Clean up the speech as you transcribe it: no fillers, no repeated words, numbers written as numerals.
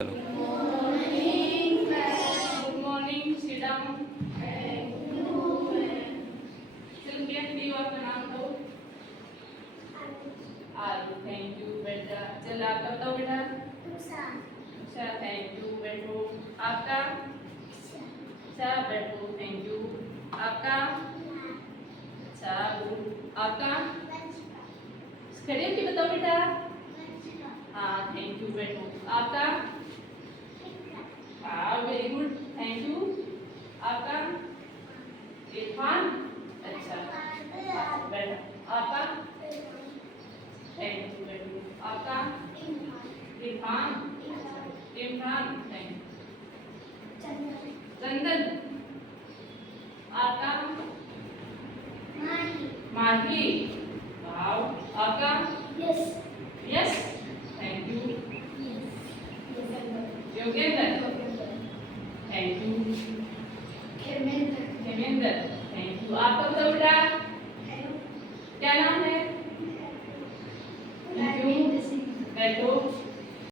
Good morning, sit down. चलो बेटा दी आपका नाम दो। आलू, थैंक यू बेटा। चल आपका बताओ बेटा। अच्छा, थैंक यू बैठो। आपका? अच्छा बैठो, थैंक यू। आपका? अच्छा गुड। आपका? खड़े होके बताओ बेटा। हाँ थैंक यू बैठो। आपका? हाँ वेरी गुड, थैंक यू। आपका? इरफान। अच्छा बैठो। आपका? थैंक यू बैठो। आपका? इरफान। Imran, thank you. चंदन। आपका? माही। वाओ। आपका? Yes, thank you. Yogendra, thank you. Hemendra, thank you. आपका बताओ बेटा। क्या नाम है? थैंक यू बैठो।